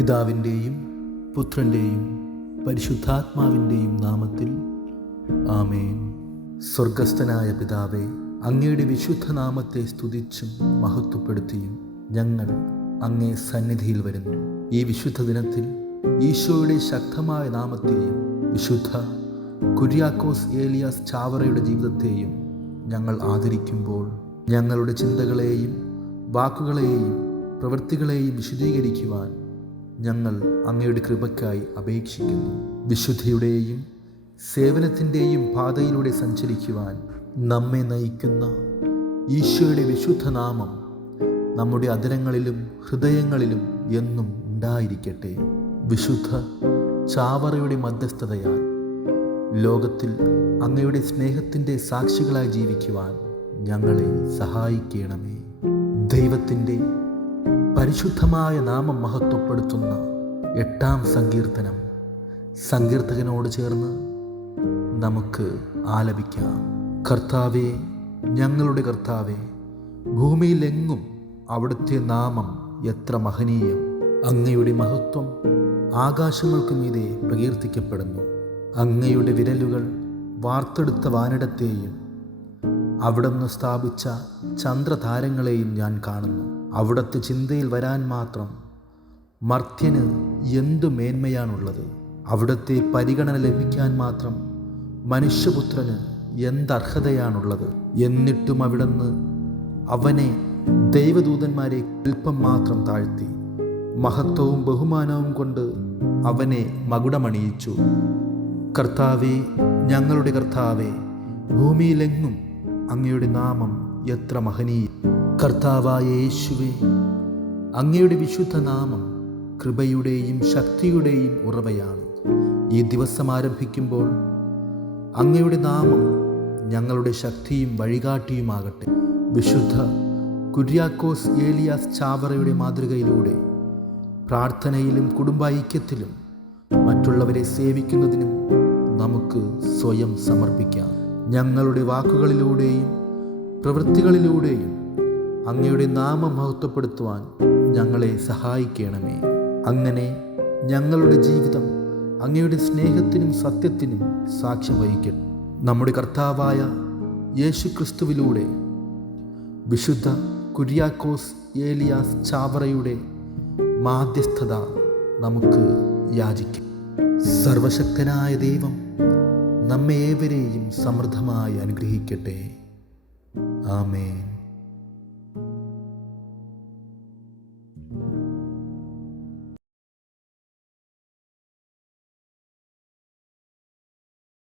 പിതാവിന്റെയും പുത്രന്റെയും പരിശുദ്ധാത്മാവിന്റെയും നാമത്തിൽ. ആമേൻ. സ്വർഗസ്ഥനായ പിതാവെ അങ്ങയുടെ വിശുദ്ധ നാമത്തെ സ്തുതിച്ചും മഹത്വപ്പെടുത്തിയും ഞങ്ങൾ അങ്ങേ സന്നിധിയിൽ വരുന്നു. ഈ വിശുദ്ധ ദിനത്തിൽ ഈശോയുടെ ശക്തമായ നാമത്തെയും വിശുദ്ധ കുര്യാക്കോസ് ഏലിയാസ് ചാവറയുടെ ജീവിതത്തെയും ഞങ്ങൾ ആദരിക്കുമ്പോൾ ഞങ്ങളുടെ ചിന്തകളെയും വാക്കുകളെയും പ്രവൃത്തികളെയും വിശദീകരിക്കുവാൻ ഞങ്ങൾ അങ്ങയുടെ കൃപയ്ക്കായി അപേക്ഷിക്കുന്നു. വിശുദ്ധിയുടെയും സേവനത്തിന്റെയും പാതയിലൂടെ സഞ്ചരിക്കുവാൻ നമ്മെ നയിക്കുന്ന ഈശോയുടെ വിശുദ്ധ നാമം നമ്മുടെ അതിരങ്ങളിലും ഹൃദയങ്ങളിലും എന്നും ഉണ്ടായിരിക്കട്ടെ. വിശുദ്ധ ചാവറയുടെ മധ്യസ്ഥതയാൽ ലോകത്തിൽ അങ്ങയുടെ സ്നേഹത്തിന്റെ സാക്ഷികളായി ജീവിക്കുവാൻ ഞങ്ങളെ സഹായിക്കണമേ. ദൈവത്തിന്റെ പരിശുദ്ധമായ നാമം മഹത്വപ്പെടുത്തുന്ന എട്ടാം സങ്കീർത്തനം സങ്കീർത്തകനോട് ചേർന്ന് നമുക്ക് ആലപിക്കാം. കർത്താവെ ഞങ്ങളുടെ കർത്താവെ ഭൂമിയിലെങ്ങും അവിടുത്തെ നാമം എത്ര മഹനീയം! അങ്ങയുടെ മഹത്വം ആകാശങ്ങൾക്ക് മീതെ പ്രകീർത്തിക്കപ്പെടുന്നു. അങ്ങയുടെ വിരലുകൾ വാർത്തെടുത്ത വാനിടത്തെയും അവിടുന്ന് സ്ഥാപിച്ച ചന്ദ്രതാരങ്ങളെയും ഞാൻ കാണുന്നു. അവിടുത്തെ ചിന്തയിൽ വരാൻ മാത്രം മർത്യന് എന്തു മേന്മയാണുള്ളത്? അവിടുത്തെ പരിഗണന ലഭിക്കാൻ മാത്രം മനുഷ്യപുത്രന് എന്തർഹതയാണുള്ളത്? എന്നിട്ടും അവിടുന്ന് അവനെ ദൈവദൂതന്മാരെ അല്പം മാത്രം താഴ്ത്തി മഹത്വവും ബഹുമാനവും കൊണ്ട് അവനെ മകുടമണിയിച്ചു. കർത്താവേ ഞങ്ങളുടെ കർത്താവേ ഭൂമിയിലെങ്ങും അങ്ങയുടെ നാമം എത്ര മഹനീയ. കർത്താവായ യേശുവേ അങ്ങയുടെ വിശുദ്ധ നാമം കൃപയുടെയും ശക്തിയുടെയും ഉറവയാണ്. ഈ ദിവസം ആരംഭിക്കുമ്പോൾ അങ്ങയുടെ നാമം ഞങ്ങളുടെ ശക്തിയും വഴികാട്ടിയുമാകട്ടെ. വിശുദ്ധ കുര്യാക്കോസ് ഏലിയാസ് ചാവറയുടെ മാതൃകയിലൂടെ പ്രാർത്ഥനയിലും കുടുംബൈക്യത്തിലും മറ്റുള്ളവരെ സേവിക്കുന്നതിനും നമുക്ക് സ്വയം സമർപ്പിക്കാം. ഞങ്ങളുടെ വാക്കുകളിലൂടെയും പ്രവൃത്തികളിലൂടെയും അങ്ങയുടെ നാമം മഹത്വപ്പെടുത്തുവാൻ ഞങ്ങളെ സഹായിക്കണമേ. അങ്ങനെ ഞങ്ങളുടെ ജീവിതം അങ്ങയുടെ സ്നേഹത്തിനും സത്യത്തിനും സാക്ഷ്യം വഹിക്കട്ടെ നമ്മുടെ കർത്താവായ യേശു ക്രിസ്തുവിലൂടെ വിശുദ്ധ കുര്യാക്കോസ് ഏലിയാസ് ചാവറയുടെ മാധ്യസ്ഥത നമുക്ക് യാചിക്കും. സർവശക്തനായ ദൈവം നമ്മെ ഏവരെയും സമൃദ്ധമായി അനുഗ്രഹിക്കട്ടെ. ആമേൻ.